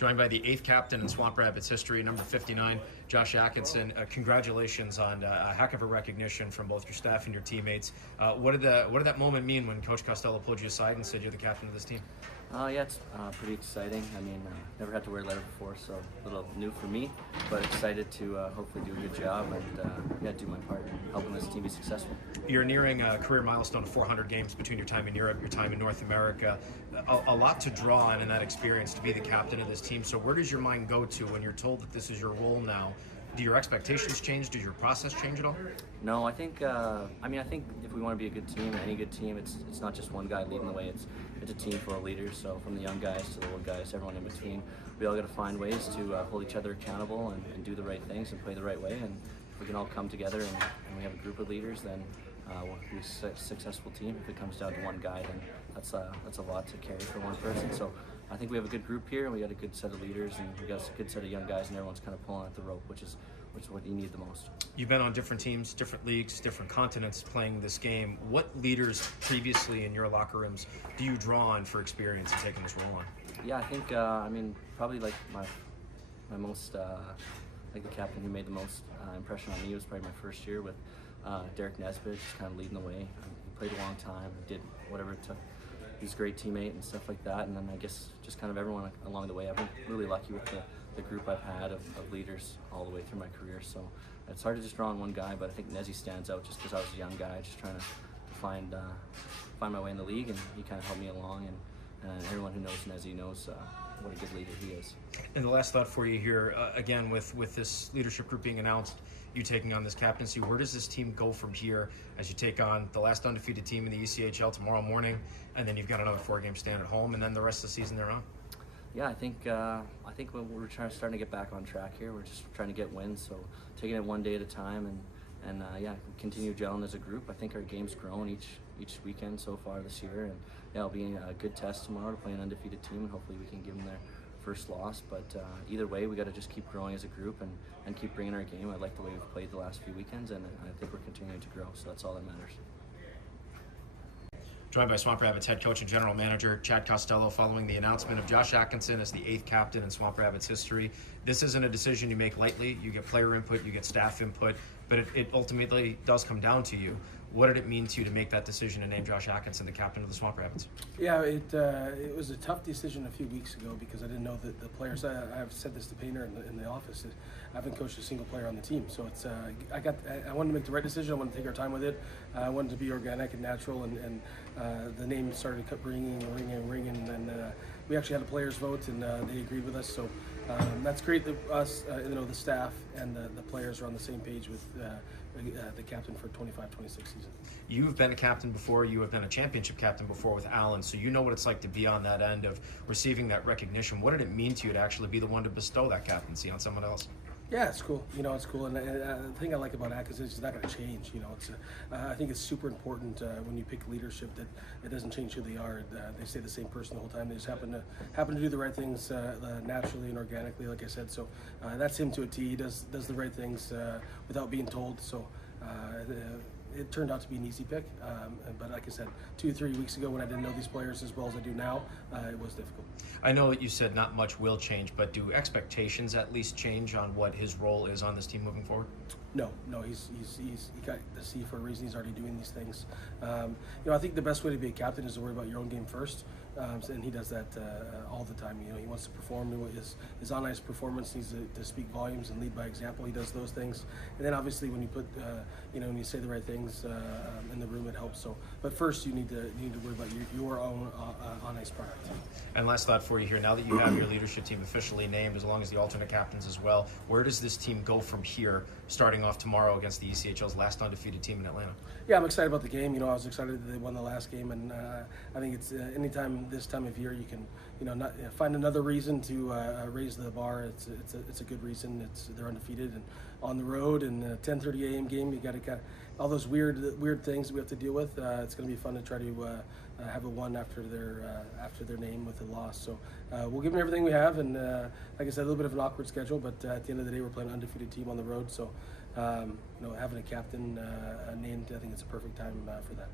Joined by the 8th captain in Swamp Rapids history, number 59, Josh Atkinson. Congratulations on a heck of a recognition from both your staff and your teammates. What did that moment mean when Coach Costello pulled you aside and said you're the captain of this team? Yeah, it's pretty exciting. I mean, never had to wear a letter before, so a little new for me, but excited to hopefully do a good job and do my part in helping this team be successful. You're nearing a career milestone of 400 games between your time in Europe, your time in North America. A lot to draw on in that experience to be the captain of this team. So where does your mind go to when you're told that this is your role now? Do your expectations change? Does your process change at all? No, I think I think if we want to be a good team, any good team, it's not just one guy leading the way. It's a team full of leaders. So from the young guys to the old guys, everyone in between, we all got to find ways to hold each other accountable and do the right things and play the right way. And if we can all come together and we have a group of leaders, then we'll be a successful team. If it comes down to one guy, then that's a lot to carry for one person. So I think we have a good group here, and we got a good set of leaders, and we got a good set of young guys, and everyone's kind of pulling at the rope, which is what you need the most. You've been on different teams, different leagues, different continents playing this game. What leaders previously in your locker rooms do you draw on for experience in taking this role on? Yeah, I think probably like my most like the captain who made the most impression on me was probably my first year with Derek Nesbitt, just kind of leading the way. He played a long time, did whatever it took. He's a great teammate and stuff like that, and then I guess just kind of everyone along the way. I've been really lucky with the group I've had of leaders all the way through my career, so it's hard to just draw on one guy, but I think Nezzy stands out just because I was a young guy just trying to find my way in the league, and he kind of helped me along, and everyone who knows Nezzy knows what a good leader he is. And the last thought for you here, again, with this leadership group being announced, you taking on this captaincy, where does this team go from here as you take on the last undefeated team in the ECHL tomorrow morning, and then you've got another 4-game stand at home, and then the rest of the season they're on? Yeah, I think we're starting to get back on track here. We're just trying to get wins, so taking it one day at a time, and continue gelling as a group. I think our game's grown each weekend so far this year, and it'll be a good test tomorrow to play an undefeated team, and hopefully we can give them their first loss. But either way, we got to just keep growing as a group and keep bringing our game. I like the way we've played the last few weekends, and I think we're continuing to grow, so that's all that matters. Joined by Swamp Rapids head coach and general manager Chad Costello following the announcement of Josh Atkinson as the 8th captain in Swamp Rapids history. This isn't a decision you make lightly. You get player input, you get staff input, but it ultimately does come down to you. What did it mean to you to make that decision and name Josh Atkinson the captain of the Swamp Rapids? Yeah, it was a tough decision a few weeks ago because I didn't know that the players. I've said this to Painter in the office. I haven't coached a single player on the team, so it's I wanted to make the right decision. I wanted to take our time with it. I wanted to be organic and natural, and the name started ringing, and then we actually had a players vote, and they agreed with us. So that's great that us, the staff and the players are on the same page with the captain for 25-26 season. You've been a captain before. You have been a championship captain before with Allen, so you know what it's like to be on that end of receiving that recognition. What did it mean to you to actually be the one to bestow that captaincy on someone else? Yeah, it's cool. It's cool. And the thing I like about Atkins is it's not going to change. I think it's super important when you pick leadership that it doesn't change who they are. They stay the same person the whole time. They just happen to do the right things naturally and organically, like I said. So that's him to a T. He does the right things without being told. So it turned out to be an easy pick. But like I said, 2-3 weeks ago when I didn't know these players as well as I do now, it was difficult. I know that you said not much will change, but do expectations at least change on what his role is on this team moving forward? No, he got the C for a reason. He's already doing these things. I think the best way to be a captain is to worry about your own game first, and he does that all the time. He wants to perform. His on-ice performance needs to speak volumes and lead by example. He does those things, and then obviously when you put, when you say the right things in the room, it helps. So, but first you need to worry about your own on-ice product. And last thought for you here: now that you have your leadership team officially named, as long as the alternate captains as well, where does this team go from here, starting off tomorrow against the ECHL's last undefeated team in Atlanta? Yeah, I'm excited about the game. I was excited that they won the last game, and I think it's anytime this time of year you can, find another reason to raise the bar. It's a good reason. They're undefeated and on the road, and 10:30 a.m. game. You got to all those weird things that we have to deal with. It's going to be fun to try to have a won after their name with a loss. So we'll give them everything we have, and like I said, a little bit of an awkward schedule, but at the end of the day, we're playing an undefeated team on the road. So having a captain named, I think it's a perfect time for that.